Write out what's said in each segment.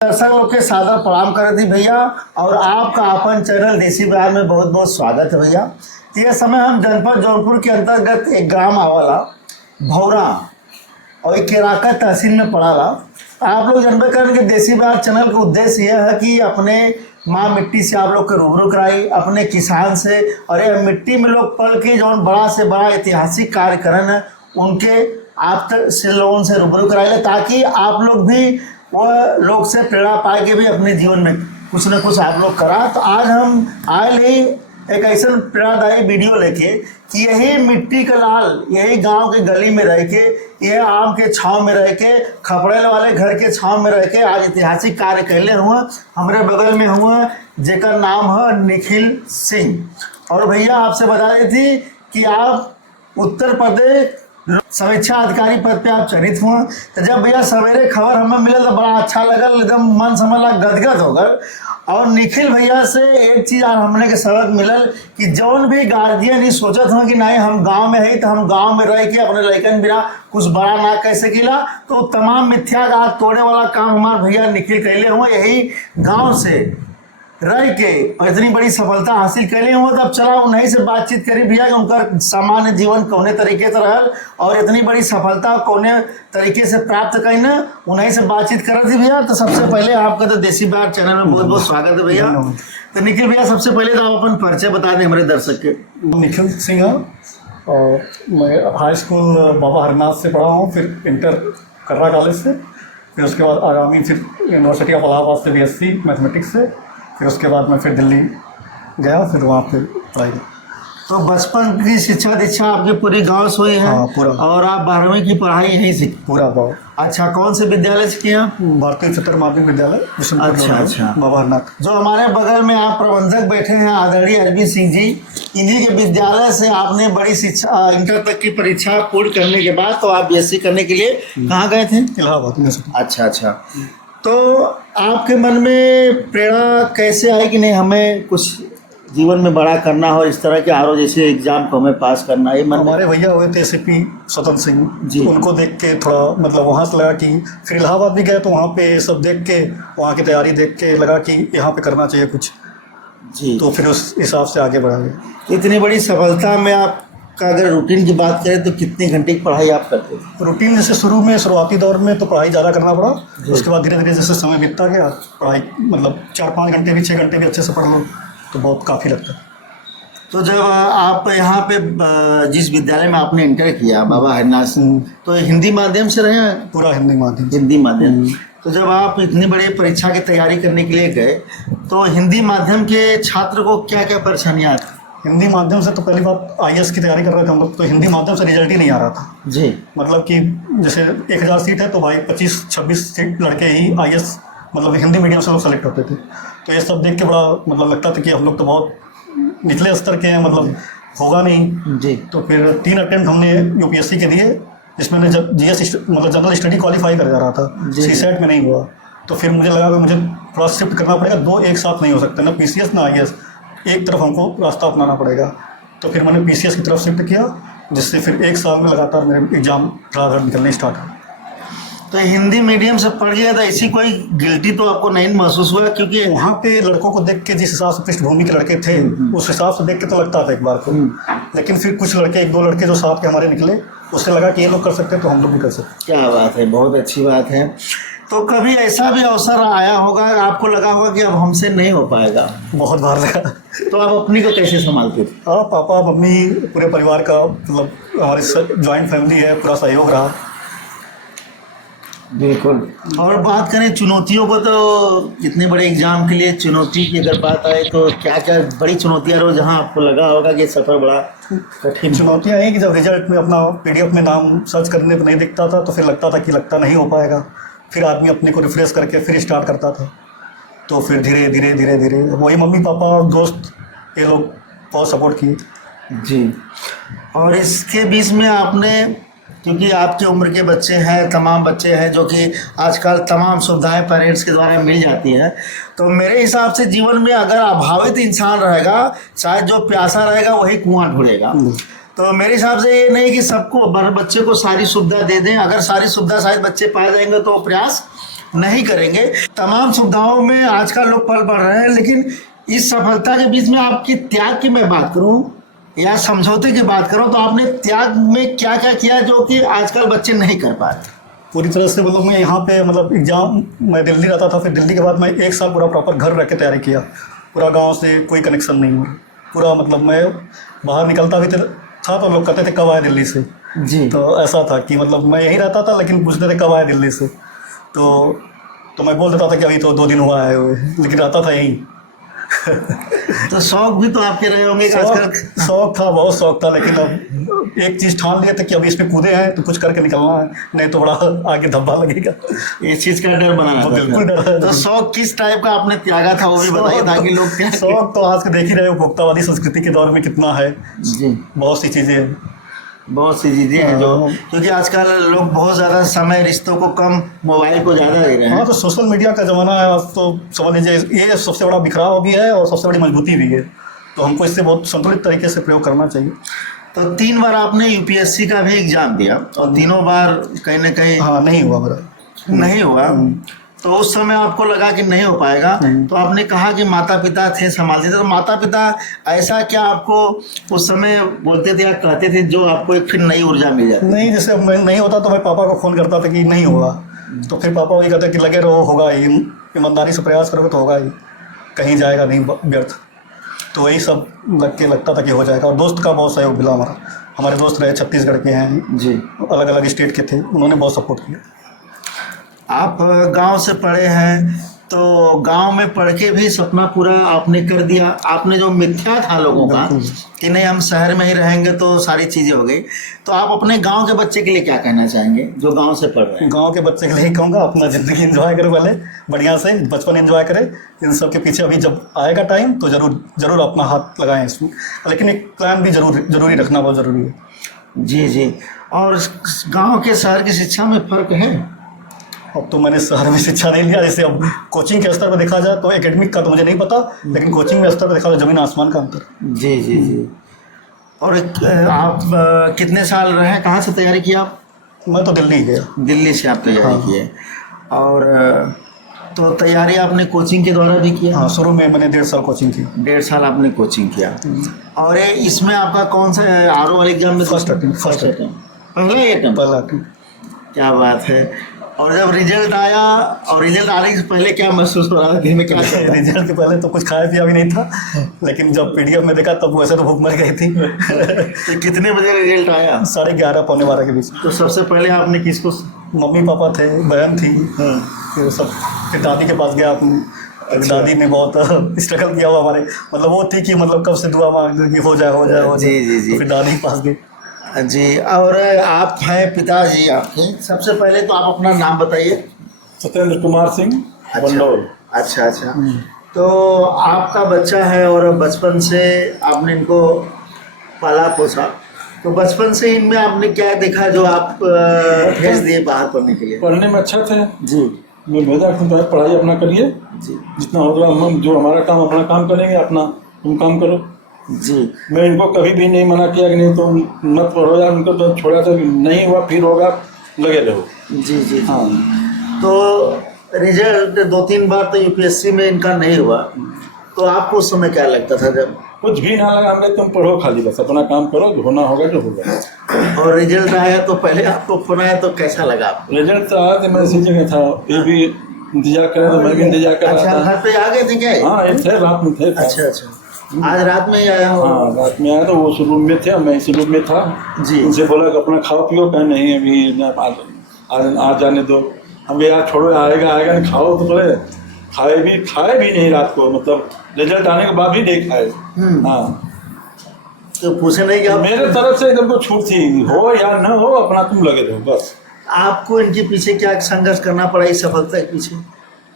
दर्शक लोग के सादर प्रणाम करे थी भैया। और आपका अपन चैनल देसी बिहार में बहुत बहुत स्वागत है भैया। तो यह समय हम जनपद जौनपुर के अंतर्गत एक ग्राम आवाला भौरा और एक केराका तहसील में पड़ा ला। आप लोग जानबे करें कि देसी बिहार चैनल का उद्देश्य यह है कि अपने माँ मिट्टी से आप लोग के रूबरू कराई, अपने किसान से, और ये मिट्टी में लोग पल के जो बड़ा से बड़ा ऐतिहासिक कार्य करन है उनके आप तक से लोगों से रूबरू कराए, ताकि आप लोग भी वह लोग से प्रेरणा पाए के भी अपने जीवन में कुछ न कुछ आप लोग करा। तो आज हम आए ही एक ऐसा प्रेरणादायी वीडियो लेके कि यही मिट्टी का लाल, यही गांव के गली में रह के, यह आम के छांव में रह के, खपड़ेल वाले घर के छांव में रह के आज ऐतिहासिक कार्य कैले हुए। हमारे बगल में हुआ जेकर नाम है निखिल सिंह। और भैया आपसे बता रही थी कि आप उत्तर प्रदेश समीक्षा अधिकारी पद पे आप चयनित हुए। तो जब भैया सवेरे खबर हमें मिलल तो बड़ा अच्छा लगल, एकदम मन समझ गदगद हो गल। और निखिल भैया से एक चीज़ आज हमने के सबक मिलल कि जौन भी गार्जियन ही सोचत हो कि नहीं हम गांव में है तो हम गांव में रह के अपने लड़कन बिना कुछ बड़ा ना कह सकीला, तो तमाम मिथ्या गाज तोड़े वाला काम हमारे भैया निखिल कैले हुए। यही गाँव से रह के और इतनी बड़ी सफलता हासिल कैले हुए। तब चला उन्हीं से बातचीत करी भैया कि उनका सामान्य जीवन कौने तरीके से रहल और इतनी बड़ी सफलता कौने तरीके से प्राप्त करी ना, उन्हीं से बातचीत कर रही थी भैया। तो सबसे पहले आपका तो देसी बिहार चैनल में बहुत बहुत स्वागत है भैया। तो निखिल भैया सबसे पहले तो आप अपन परिचय बता दें हमारे दर्शक के। निखिल सिंह और मैं हाई स्कूल बाबा हरनाथ से पढ़ा हूँ, फिर इंटर कर्रा कॉलेज से, फिर उसके बाद आगामी फिर यूनिवर्सिटी ऑफ इलाहाबाद से BSc मैथमेटिक्स से, फिर उसके बाद मैं फिर दिल्ली गया, फिर वहाँ पे पढ़ाई। तो बचपन की शिक्षा दीक्षा आपकी पूरी गांव से हुई है? हाँ, पूरा। और आप 12वीं की पढ़ाई यहीं से? पूरा गाँव। अच्छा, कौन से विद्यालय से किया? भारतीय उच्चतर माध्यमिक विद्यालय अच्छा बाबा हरनाथ। जो हमारे बगल में आप प्रबंधक बैठे हैं आदरणीय अरविंद सिंह जी, इन्हीं के विद्यालय से आपने बड़ी शिक्षा इंटर तक की परीक्षा पूर्ण करने के बाद तो आप BSc करने के लिए कहाँ गए थे? इलाहाबाद। अच्छा। तो आपके मन में प्रेरणा कैसे आई कि नहीं हमें कुछ जीवन में बड़ा करना हो, इस तरह के आरो जैसे एग्जाम को हमें पास करना है? हमारे भैया हुए थे SCP स्वतंत्र सिंह जी, उनको देख के थोड़ा मतलब वहाँ से लगा कि, फिर इलाहाबाद भी गए तो वहाँ पे सब देख के, वहाँ की तैयारी देख के लगा कि यहाँ पे करना चाहिए कुछ जी। तो फिर उस हिसाब से आगे बढ़ा गए। इतनी बड़ी सफलता में आप का अगर रूटीन की बात करें तो कितने घंटे की पढ़ाई आप करते थे? रूटीन जैसे शुरुआती दौर में तो पढ़ाई ज़्यादा करना पड़ा, उसके बाद धीरे धीरे जैसे समय बीतता गया पढ़ाई मतलब 4-5 घंटे भी 6 घंटे भी अच्छे से पढ़ लो तो बहुत काफ़ी लगता है। तो जब आप यहाँ पे जिस विद्यालय में आपने इंटर किया बाबा हरनाथ सिंह, तो हिंदी माध्यम से रहे हैं? पूरा हिंदी माध्यम। हिंदी माध्यम। तो जब आप इतनी बड़ी परीक्षा की तैयारी करने के लिए गए तो हिंदी माध्यम के छात्र को क्या क्या परेशानियाँ आती? हिंदी माध्यम से तो पहली बात IAS की तैयारी कर रहे थे हम लोग, तो हिंदी माध्यम से रिजल्ट ही नहीं आ रहा था जी। मतलब कि जैसे 1000 सीट है तो भाई 25-26 सीट लड़के ही IAS मतलब हिंदी मीडियम से लोग सेलेक्ट होते थे। तो ये सब देख के बड़ा मतलब लगता था कि हम लोग तो बहुत निचले स्तर के हैं, मतलब होगा नहीं जी। तो फिर 3 अटेम्प्ट हमने UPSC के दिए, जिसमें मैंने जब GS मतलब जनरल स्टडी क्वालिफाई कर जा रहा था, CSET में नहीं हुआ। तो फिर मुझे लगा कि मुझे थोड़ा शिफ्ट करना पड़ेगा, 2 एक साथ नहीं हो सकते, ना PCS ना IAS, एक तरफ हमको रास्ता अपनाना पड़ेगा। तो फिर मैंने PCS की तरफ शिफ्ट किया, जिससे फिर 1 साल में लगातार मेरे एग्जाम धड़ाधड़ निकलने स्टार्ट हुए। तो हिंदी मीडियम से पढ़ गया था, ऐसी कोई गिल्टी तो आपको नहीं महसूस हुआ? क्योंकि वहाँ पे लड़कों को देख के जिस हिसाब से पृष्ठभूमि के लड़के थे उस हिसाब से देख के तो लगता था एक बार को, लेकिन फिर कुछ लड़के 1-2 लड़के जो साथ के हमारे निकले, उससे लगा कि ये लोग कर सकते हैं तो हम लोग भी कर सकते। क्या बात है, बहुत अच्छी बात है। तो कभी ऐसा भी अवसर आया होगा आपको लगा होगा कि अब हमसे नहीं हो पाएगा? बहुत बार लगा। तो आप अपनी को कैसे संभालते थे? हाँ, पापा मम्मी पूरे परिवार का मतलब हमारी जॉइंट फैमिली है, पूरा सहयोग रहा। बिल्कुल। और बात करें चुनौतियों को, तो इतने बड़े एग्जाम के लिए चुनौती की अगर बात आए तो क्या क्या बड़ी चुनौतियाँ रहो जहाँ आपको लगा होगा कि सफ़र बड़ा कठिन? चुनौतियाँ हैं कि जब रिजल्ट में अपना PDF में नाम सर्च करने पर नहीं दिखता था तो फिर लगता था कि लगता नहीं हो पाएगा, फिर आदमी अपने को रिफ्रेश करके फिर स्टार्ट करता था। तो फिर धीरे धीरे वही मम्मी पापा दोस्त ये लोग बहुत सपोर्ट किए जी। और इसके बीच में आपने, क्योंकि आपकी उम्र के बच्चे हैं, तमाम बच्चे हैं जो कि आजकल तमाम सुविधाएं पेरेंट्स के द्वारा मिल जाती हैं, तो मेरे हिसाब से जीवन में अगर अभावित इंसान रहेगा, शायद जो प्यासा रहेगा वही कुआं ढूंढेगा। तो मेरे हिसाब से ये नहीं कि सबको बच्चे को सारी सुविधा दे दें, अगर सारी सुविधा शायद बच्चे पा जाएंगे तो प्रयास नहीं करेंगे। तमाम सुविधाओं में आजकल लोग पल बढ़ रहे हैं, लेकिन इस सफलता के बीच में आपकी त्याग की मैं बात करूं या समझौते की बात करूं, तो आपने त्याग में क्या क्या किया जो कि आजकल बच्चे नहीं कर पा रहे? पूरी तरह से मतलब मैं यहाँ पे मतलब एग्जाम, मैं दिल्ली रहता था, फिर दिल्ली के बाद मैं 1 साल पूरा प्रॉपर घर रह के तैयारी किया। पूरा गांव से कोई कनेक्शन नहीं हुआ पूरा, मतलब मैं बाहर निकलता भी था तो लोग कहते थे कब आए दिल्ली से जी। तो ऐसा था कि मतलब मैं यहीं रहता था, लेकिन पूछते थे कब आए दिल्ली से, तो मैं बोल देता था कि अभी तो 2 दिन हुआ आए हुए, लेकिन रहता था यहीं। तो शौक भी तो आपके रहे होंगे आजकल? शौक था, बहुत शौक था, लेकिन अब एक चीज़ ठान लिया था कि अभी इसमें कूदे हैं तो कुछ करके निकलना है, नहीं तो बड़ा आगे धब्बा लगेगा। इस चीज का डर बना तो बिल्कुल डर है। तो शौक किस टाइप का आपने त्यागा था, वो भी बताइए ताकि लोग त्याग। शौक तो आज के देख ही रहे हो, उपभोक्तावादी संस्कृति के दौर में कितना है। जी, बहुत सी चीज़ें हैं। बहुत सी चीजें हैं जो, क्योंकि आजकल लोग बहुत ज्यादा समय रिश्तों को कम, मोबाइल को ज्यादा दे रहे हैं। हाँ, तो सोशल मीडिया का ज़माना है आज, तो समझ लीजिए ये सबसे बड़ा बिखराव भी है और सबसे बड़ी मजबूती भी है, तो हमको इससे बहुत संतुलित तरीके से प्रयोग करना चाहिए। तो 3 बार आपने यूपीएससी का भी एग्जाम दिया और तीनों बार कहीं ना कहीं हाँ, नहीं हुआ मेरा। नहीं हुआ। तो उस समय आपको लगा कि नहीं हो पाएगा, तो आपने कहा कि माता पिता थे, संभालते थे, तो माता पिता ऐसा क्या आपको उस समय बोलते थे या कहते थे जो आपको एक फिर नई ऊर्जा मिल जाती? नहीं, जैसे मैं नहीं होता तो मैं पापा को फ़ोन करता था कि नहीं होगा, तो फिर पापा वही कहते कि लगे रहो, होगा ही, ईमानदारी से प्रयास करोगे तो होगा ही, कहीं जाएगा नहीं व्यर्थ। तो वही सब लगता था कि हो जाएगा। और दोस्त का बहुत सहयोग मिला हमारे दोस्त रहे छत्तीसगढ़ के हैं जी, अलग अलग स्टेट के थे, उन्होंने बहुत सपोर्ट किया। आप गांव से पढ़े हैं, तो गांव में पढ़ के भी सपना पूरा आपने कर दिया। आपने जो मिथ्या था लोगों का कि नहीं हम शहर में ही रहेंगे तो सारी चीज़ें हो गई, तो आप अपने गांव के बच्चे के लिए क्या कहना चाहेंगे जो गांव से पढ़ रहे हैं? गांव के बच्चे के लिए कहूँगा अपना ज़िंदगी एंजॉय करे, पहले बढ़िया से बचपन एंजॉय करे। इन सब के पीछे अभी जब आएगा टाइम तो ज़रूर अपना हाथ लगाएं इसमें, लेकिन एक प्लान भी ज़रूरी रखना बहुत ज़रूरी है। जी जी। और गांव के शहर की शिक्षा में फ़र्क है? अब तो मैंने शहर में शिक्षा नहीं लिया, जैसे अब कोचिंग के स्तर पर देखा जाए तो एकेडमिक का तो मुझे नहीं पता, लेकिन कोचिंग के स्तर पर देखा जाए ज़मीन आसमान का अंतर। जी जी जी। और आप कितने साल रहे, कहाँ से तैयारी किया आप? मैं तो दिल्ली गया। दिल्ली से आप तैयारी हाँ। किए। और तो तैयारी आपने कोचिंग के द्वारा भी किया? हाँ, शुरू में मैंने 1.5 साल कोचिंग की। 1.5 साल आपने कोचिंग किया। और इसमें आपका कौन सा आर ओ वाले एग्जाम में? First attempt. पहला अटेम्प्ट। क्या बात है। और जब रिजल्ट आया, और रिजल्ट आने से पहले क्या महसूस हो रहा था, दिन में क्या चल रहा था? रिजल्ट के पहले तो कुछ खाया पिया भी नहीं था, लेकिन जब पीडीएफ में देखा तब वैसे तो भूख मर गई थी। तो कितने बजे रिजल्ट आया? 11:30 पौने 12 के बीच। तो सबसे पहले आपने किसको? मम्मी पापा थे, बहन थी, फिर दादी के पास गया। दादी ने बहुत स्ट्रगल किया हुआ हमारे, मतलब वो थी कि मतलब कब से दुआ मांग कि हो जाए। जी जी जी। तो फिर दादी के पास गए। जी। और आप हैं पिताजी आपके, सबसे पहले तो आप अपना नाम बताइए। सत्येंद्र कुमार सिंह बंडोल। अच्छा अच्छा। तो आपका बच्चा है और बचपन से आपने इनको पाला पोसा, तो बचपन से इनमें आपने क्या देखा जो आप भेज दिए बाहर पढ़ने के लिए? पढ़ने में अच्छा थे जी। मैं भेजा कि तुम पढ़ाई अपना करिए, जी जितना होगा हम जो हमारा काम अपना काम करेंगे, अपना तुम काम करो। जी। मैं इनको कभी भी नहीं मना किया कि नहीं तुम मत पढ़ो यार, उनको तो छोड़ा था, नहीं हुआ फिर होगा, लगे रहो। जी जी। हाँ। तो रिजल्ट 2-3 बार तो यूपीएससी में इनका नहीं हुआ, तो आपको उस समय क्या लगता था जब? कुछ भी ना लगा, हमें तुम पढ़ो खाली, बस अपना काम करो, जो होना होगा जो होगा। और रिजल्ट आया तो पहले आपको फोन आया तो कैसा लगा आपको? रिजल्ट तो आया तो मैं इसी जगह था, ये भी इंतजार कर रहा था, मैं भी इंतजार कर अच्छा, रहा था। घर पे आ गए थे क्या? हाँ, ये थे, रात में थे। अच्छा अच्छा। आज रात में ही आया हूँ। हाँ, रात में आया तो वो उस रूम में थे, मैं इस रूम में था। जी। उनसे बोला कि अपना खाओ पियो, कहीं नहीं अभी आज जाने दो। हम यार छोड़ो, आएगा नहीं, खाओ तो बोले। खाए भी नहीं रात को, मतलब रिजल्ट आने के बाद भी नहीं खाए। हाँ, तो पूछे नहीं कि आप? मेरे तरफ से एकदम को छूट थी, हो या न हो अपना तुम लगे रहो बस। आपको इनके पीछे क्या संघर्ष करना पड़ा इस सफलता के पीछे?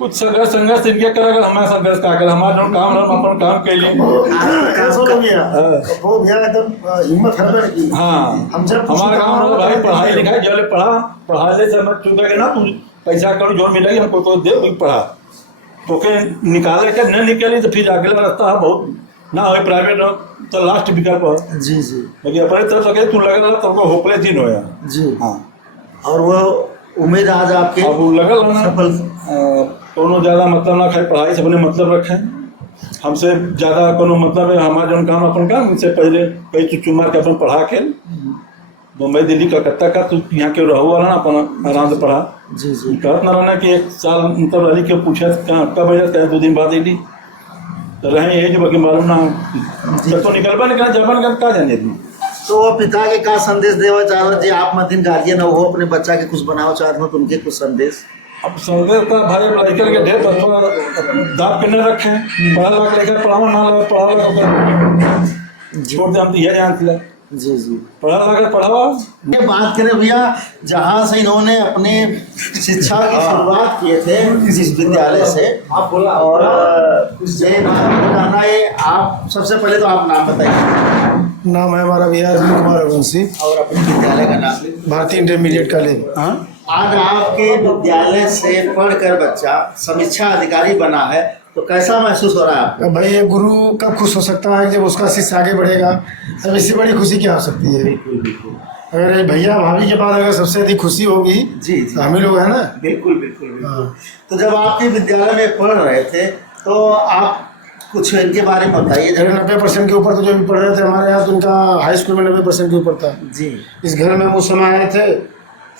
कुछ संघर्ष इनके करेगा, हमारा संघर्ष क्या करे, हमारा जो काम हम अपन काम के लिए। हिम्मत हर की। हाँ, हमारा काम है भाई पढ़ाई लिखाई, जो पढ़ा ले समझ चुके ना, तुम पैसा करो जो मिलेगी हमको तो दे, पढ़ा तो के निकाले के न निकली तो फिर आगे रास्ता है बहुत ना हो, प्राइवेट हो तो लास्ट विकल्प है। जी जी। लेकिन अपने तरफ लगे तू लगे रहा तुमको होपले दिन हो जी। हाँ। और वो उम्मीद आज आपके अब लगल है ना, सफल कोनो ज़्यादा मतलब ना खाए, पढ़ाई से अपने मतलब रखें। हमसे ज़्यादा कोनो मतलब है हमारा जो काम अपन काम, इससे पहले कई चुच्चू मार के अपन पढ़ा के बम्बई दिल्ली कलकत्ता का तो यहाँ के रहो वाला ना अपन आराम से पढ़ा। जी जी कहत ना रहना कि एक साल मतलब रही के पूछे कहाँ कब बजे कहें 2 दिन बाद अली तो रहे यही जो बाकी मालूम ना जब तो निकलबा निकल जबन कर का जाने दी। तो पिता के का संदेश देवा चाहो जी, आप मत दिन गार्जियन हो अपने बच्चा के कुछ बनाओ चाहते हो तो उनके कुछ संदेश। अब संदेश का भाई लड़के के ढेर बच्चों दाब के न रखें, पढ़ा लगा लेकर पढ़ाओ ना लगा पढ़ा लगा छोड़ दे, हम तो यह जानते हैं जी जी पढ़ा लगा पढ़ाओ। ये बात करें भैया, जहाँ से इन्होंने अपने शिक्षा की शुरुआत किए थे इस विद्यालय से, और ये कहना है आप सबसे पहले तो आप नाम बताइए। नाम है हमारा भैया अनिल कुमार रघुवंशी, और अपने विद्यालय का नाम। भारतीय इंटरमीडिएट कॉलेज। आज आपके विद्यालय से पढ़कर बच्चा समीक्षा अधिकारी बना है, तो कैसा महसूस हो रहा है आपको? अब भाई ये गुरु कब खुश हो सकता है जब उसका शिष्य आगे बढ़ेगा, अब इससे बड़ी खुशी क्या हो सकती है। बिल्कुल बिल्कुल अगर ये भैया भाभी के बाद अगर सबसे अधिक खुशी होगी जी जी तो हम ही लोग हैं ना। बिल्कुल बिल्कुल बिल्कुल। हाँ। तो जब आपके विद्यालय में पढ़ रहे थे तो आप कुछ इनके बारे में बताइए। अरे 90% के ऊपर तो जो भी पढ़ रहे थे हमारे यहाँ, तो उनका हाई स्कूल में 90% के ऊपर था। जी इस घर में उस समय आए थे,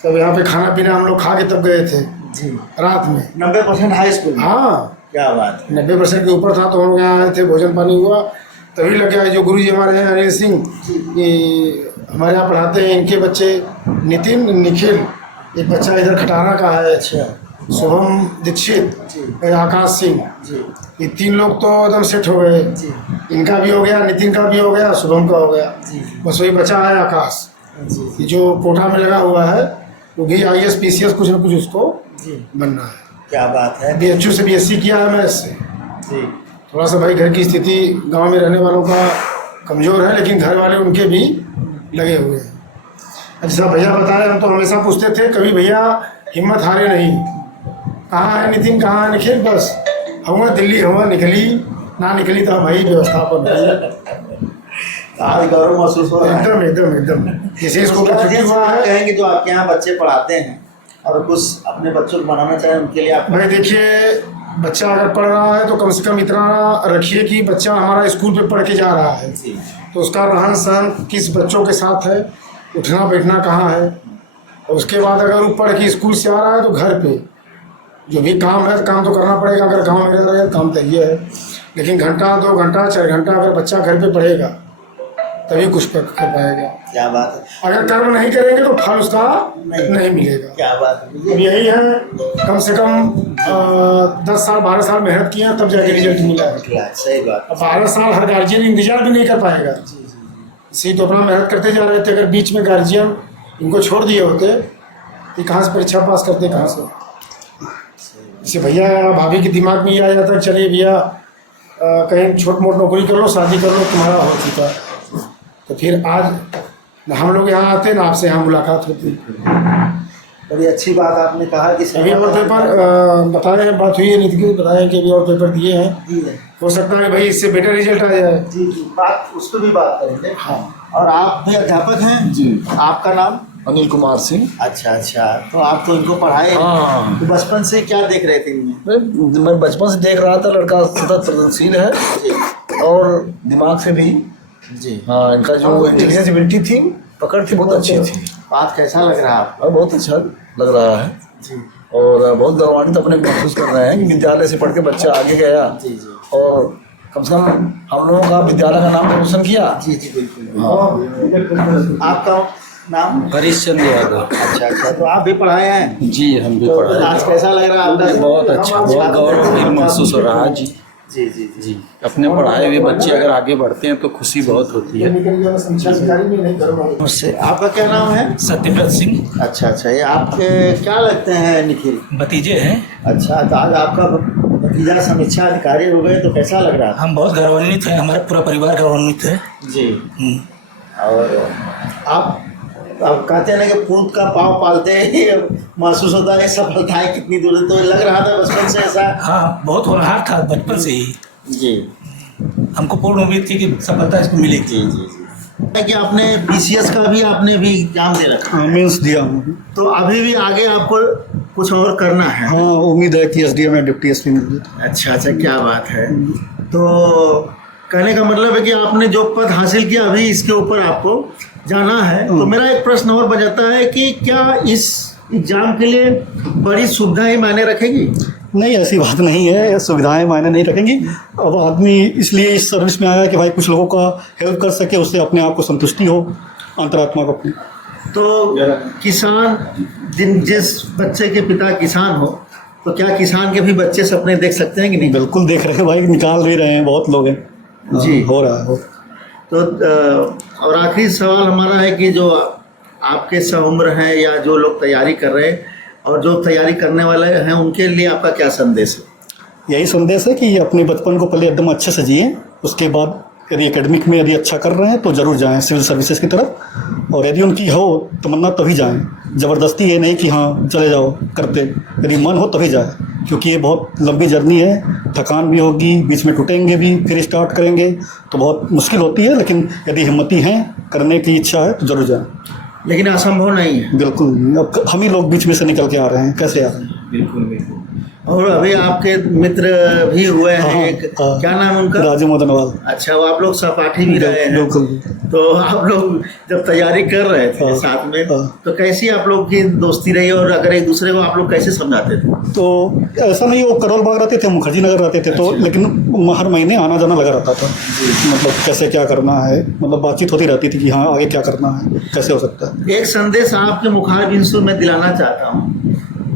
तब यहाँ पे खाना पीना हम लोग खा के तब गए थे जी रात में। 90% हाई स्कूल में? हाँ, क्या बात है। 90% के ऊपर था, तो हम लोग यहाँ आए थे, भोजन पानी हुआ, तभी लग गया। जो गुरु जी हमारे हैं अनिल सिंह, ये हमारे यहाँ पढ़ाते हैं, इनके बच्चे नितिन, निखिल, एक बच्चा इधर खटारा का है, अच्छा शुभम दीक्षित, जी आकाश सिंह, जी ये 3 लोग तो एकदम सेट हो गए। जी इनका भी हो गया, नितिन का भी हो गया, शुभम का हो गया, जी बस वही बचा है आकाश, जी ये जो कोटा में लगा हुआ है, वो भी IAS PCS कुछ न कुछ उसको जी। बनना है। क्या बात है। BHU से BSc किया है मैथ से। जी थोड़ा सा भाई घर की स्थिति गांव में रहने वालों का कमज़ोर है, लेकिन घर वाले उनके भी लगे हुए हैं। जैसा भैया बताया, हम तो हमेशा पूछते थे, कभी भैया हिम्मत हारे नहीं। कहाँ है नितिन, कहाँ है निखिल, बस हुआ दिल्ली हुआ, निकली ना निकली तो भाई व्यवस्थापन आज गौरव महसूस हो रहा है। एकदम एकदम एकदम। जैसे इसको का छुट्टी हुआ है, कहेंगे जो आपके यहाँ बच्चे पढ़ाते हैं और कुछ अपने बच्चों को बनाना चाहें उनके लिए आप। भाई देखिए, बच्चा अगर पढ़ रहा है तो कम से कम इतना रखिए कि बच्चा हमारा स्कूल पे पढ़ के जा रहा है, जी तो उसका रहन सहन किस बच्चों के साथ है, उठना बैठना कहाँ है, और उसके बाद अगर वो पढ़ के स्कूल से आ रहा है तो घर पे जो भी काम है, काम तो करना पड़ेगा। अगर गांव में रह रहे हैं काम तो ये है, लेकिन घंटा 2 घंटा 4 घंटा अगर बच्चा घर पे पढ़ेगा तभी कुछ कर पाएगा। क्या बात है। अगर कर्म नहीं करेंगे तो फल उसका नहीं मिलेगा। क्या बात है। अब यही है, कम से कम 10 साल 12 साल मेहनत किया तब जाके रिजल्ट मिला है। सही बात। अब 12 साल हर गार्जियन इंतजार भी नहीं कर पाएगा। इसी तो अपना मेहनत करते जा रहे थे। अगर बीच में गार्जियन इनको छोड़ दिए होते तो कहाँ से परीक्षा पास करते, कहाँ से। जैसे भैया भाभी के दिमाग में ये आ जाता, चलिए भैया कहीं छोट मोट नौकरी कर लो, शादी कर लो, तुम्हारा हो चुका। तो फिर आज न हम लोग यहाँ आते, ना आपसे यहाँ मुलाकात होती। बड़ी अच्छी बात आपने कहा कि अभी और पेपर बताए हैं, बात हुई है, नीति की बताए कि अभी और पेपर दिए हैं, हो सकता है भाई इससे बेटर रिजल्ट आ जाए। जी जी, बात उस पर भी बात करेंगे। हाँ। और आप भी अध्यापक हैं जी, आपका नाम? अनिल कुमार सिंह। अच्छा अच्छा, तो आप तो इनको पढ़ाए हैं। हाँ। तो बचपन से क्या देख रहे थे इनमें? मैं बचपन से देख रहा था, लड़का सतत प्रगतिशील है जी और दिमाग से भी। जी। हाँ, इनका जो इंटेलिजेंस एबिलिटी थी, पकड़ थी, बहुत अच्छी थी। बात कैसा लग रहा है आपको? और बहुत अच्छा लग रहा है जी और बहुत गौरवान्वित अपने महसूस कर रहे हैं कि विद्यालय से पढ़ के बच्चा आगे गया जी जी और कम से कम हम लोगों का विद्यालय का नाम रोशन किया। जी जी बिल्कुल। आपका नाम? हरीश चंद्र यादव। अच्छा अच्छा, तो आप भी पढ़ाए हैं? जी, हम भी तो पढ़ाए। आज कैसा लग रहा है आपका? बहुत अच्छा, बहुत गौरव फील महसूस हो रहा है। जी जी जी जी। जी, अपने पढ़ाए हुए बच्चे अगर आगे बढ़ते हैं तो खुशी बहुत होती है। मुझसे आपका क्या नाम है? सत्यव्रत सिंह। अच्छा अच्छा, ये आपके क्या लगते हैं निखिल? भतीजे हैं। अच्छा, तो आज आपका भतीजा समीक्षा अधिकारी हो गए, तो कैसा लग रहा है? हम बहुत गौरवान्वित हैं, हमारा पूरा परिवार गौरवान्वित है। जी। और आप कहते हैं ना कि पूत का पाँव पालते ही महसूस होता है सफलताएं कितनी दूर है, तो लग रहा था बचपन से ऐसा? हाँ, बहुत होनहार था बचपन से ही। जी। हमको पूर्ण उम्मीद थी कि सफलता इसको मिलेगी। जी जी जी। कि आपने BCS का भी आपने भी एग्जाम दे रखा? हाँ, मीन्स दिया हूँ। तो अभी भी आगे आपको कुछ और करना है। हाँ, उम्मीद है कि एसडीएम या डिप्टी एसपी मिल जाए। अच्छा, क्या बात है। तो कहने का मतलब है कि आपने जो पद हासिल किया अभी इसके ऊपर आपको जाना है। तो मेरा एक प्रश्न और बन जाता है कि क्या इस एग्जाम के लिए बड़ी सुविधाएं मायने रखेगी? नहीं, ऐसी बात नहीं है, सुविधाएं मायने नहीं रखेंगी। अब आदमी इसलिए इस सर्विस में आया कि भाई कुछ लोगों का हेल्प कर सके, उससे अपने आप को संतुष्टि हो, अंतरात्मा को अपनी। तो किसान जिस बच्चे के पिता किसान हो, तो क्या किसान के भी बच्चे सपने देख सकते हैं कि नहीं? बिल्कुल देख रहे हैं भाई, निकाल भी रहे हैं, बहुत लोग हैं जी, हो रहा है। तो और आखिरी सवाल हमारा है कि जो आपके सउम्र हैं या जो लोग तैयारी कर रहे हैं और जो तैयारी करने वाले हैं, उनके लिए आपका क्या संदेश है? यही संदेश है कि अपने बचपन को पहले एकदम अच्छे से जिए, उसके बाद यदि एकेडमिक में यदि अच्छा कर रहे हैं तो ज़रूर जाएं सिविल सर्विसेज की तरफ, और यदि उनकी हो तमन्ना तभी जाएं। ज़बरदस्ती ये नहीं कि हाँ चले जाओ करते, यदि मन हो तभी जाए, क्योंकि ये बहुत लंबी जर्नी है, थकान भी होगी, बीच में टूटेंगे भी, फिर स्टार्ट करेंगे तो बहुत मुश्किल होती है, लेकिन यदि हिम्मती हैं, करने की इच्छा है तो ज़रूर जाएँ। लेकिन असंभव नहीं है। बिल्कुल नहीं, अब हम ही लोग बीच में से निकल के आ रहे हैं, कैसे आ रहे हैं। बिल्कुल। और अभी आपके मित्र भी हुए हैं, हाँ, एक हाँ, क्या नाम उनका? राजू मदनवाल। अच्छा, वो आप लोग सहपाठी भी रहे हैं। बिल्कुल। तो आप लोग जब तैयारी कर रहे थे हाँ, साथ में, हाँ। तो कैसी आप लोग की दोस्ती रही, और अगर एक दूसरे को आप लोग कैसे समझाते थे? तो ऐसा नहीं, वो करोल बाग रहते थे, मुखर्जी नगर रहते थे, तो लेकिन हर महीने आना जाना लगा रहता था। मतलब कैसे क्या करना है, मतलब बातचीत होती रहती थी कि हाँ आगे क्या करना है, कैसे हो सकता है। एक संदेश आपके मुखारबिंद में दिलाना चाहता हूँ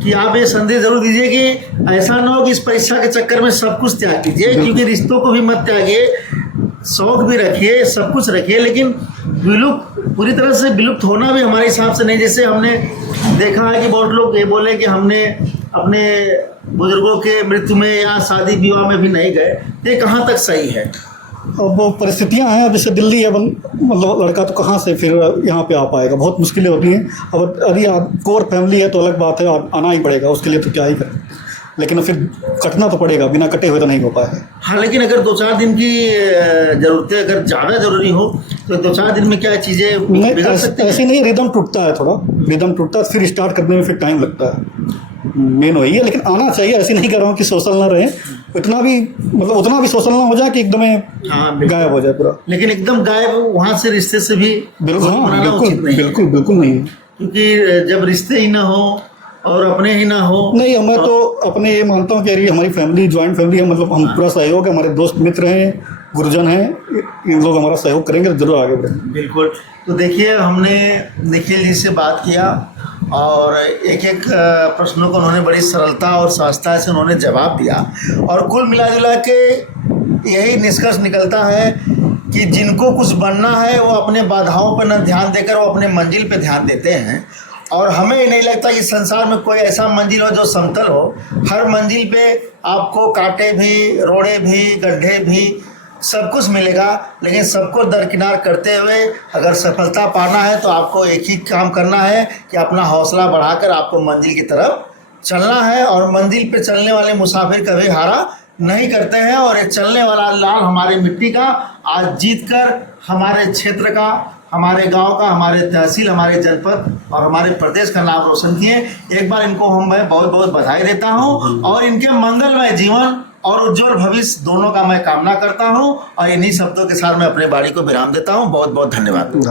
कि आप ये संदेश जरूर दीजिए कि ऐसा ना हो कि इस परीक्षा के चक्कर में सब कुछ त्याग कीजिए, क्योंकि रिश्तों को भी मत त्यागिए, शौक भी रखिए, सब कुछ रखिए, लेकिन पूरी तरह से विलुप्त होना भी हमारे हिसाब से नहीं। जैसे हमने देखा है कि बहुत लोग ये बोले कि हमने अपने बुजुर्गों के मृत्यु में या शादी विवाह में भी नहीं गए, ये कहाँ तक सही है? अब वो परिस्थितियाँ हैं, अब जैसे दिल्ली है, मतलब लड़का तो कहाँ से फिर यहाँ पे आ पाएगा, बहुत मुश्किलें होती हैं। अब यदि आप कोर फैमिली है तो अलग बात है, आना ही पड़ेगा, उसके लिए तो क्या ही करें, लेकिन फिर कटना तो पड़ेगा, बिना कटे हुए तो नहीं हो पाएगा। हाँ, लेकिन अगर 2-4 दिन की ज़रूरतें अगर ज़्यादा ज़रूरी हो तो 2-4 दिन में क्या चीज़ें बिगड़ सकती हैं? ऐसे नहीं, रिदम टूटता है, थोड़ा रिदम टूटता है, फिर स्टार्ट करने में फिर टाइम लगता है, मेन वही है। लेकिन आना चाहिए, ऐसे नहीं कर रहा हूँ कि सोशल ना रहे, इतना भी मतलब उतना भी सोशल ना हो जाए कि एकदम गायब हो जाए पूरा। लेकिन एकदम गायब वहाँ से रिश्ते से भी बिल्कुल, हाँ, बनाना उचित नहीं है। बिल्कुल नहीं है, क्योंकि जब रिश्ते ही ना हो और अपने ही ना हो। नहीं, मैं तो अपने ये मानता हूँ कि यार हमारी फैमिली ज्वाइंट फैमिली है, मतलब हम पूरा सहयोग है, हमारे दोस्त मित्र हैं, गुरुजन हैं, इन लोग हमारा सहयोग करेंगे तो जरूर आगे बढ़ेंगे। बिल्कुल। तो देखिए, हमने निखिल जी से बात किया और एक एक प्रश्नों को उन्होंने बड़ी सरलता और सहजता से उन्होंने जवाब दिया, और कुल मिला जुला के यही निष्कर्ष निकलता है कि जिनको कुछ बनना है वो अपने बाधाओं पर न ध्यान देकर वो अपने मंजिल पे ध्यान देते हैं। और हमें ये नहीं लगता कि संसार में कोई ऐसा मंजिल हो जो समतल हो। हर मंजिल पे आपको कांटे भी, रोड़े भी, गड्ढे भी, सब कुछ मिलेगा, लेकिन सबको दरकिनार करते हुए अगर सफलता पाना है तो आपको एक ही काम करना है कि अपना हौसला बढ़ाकर आपको मंजिल की तरफ चलना है। और मंजिल पे चलने वाले मुसाफिर कभी हारा नहीं करते हैं, और ये चलने वाला लाल हमारे मिट्टी का आज जीतकर हमारे क्षेत्र का, हमारे गांव का, हमारे तहसील, हमारे जनपद और हमारे प्रदेश का नाम रोशन किए। एक बार इनको मैं बहुत बहुत बधाई देता हूं, और इनके मंगलमय जीवन और उज्जवल भविष्य दोनों का मैं कामना करता हूं। और इन्हीं शब्दों के साथ मैं अपने बाड़ी को विराम देता हूं। बहुत बहुत धन्यवाद।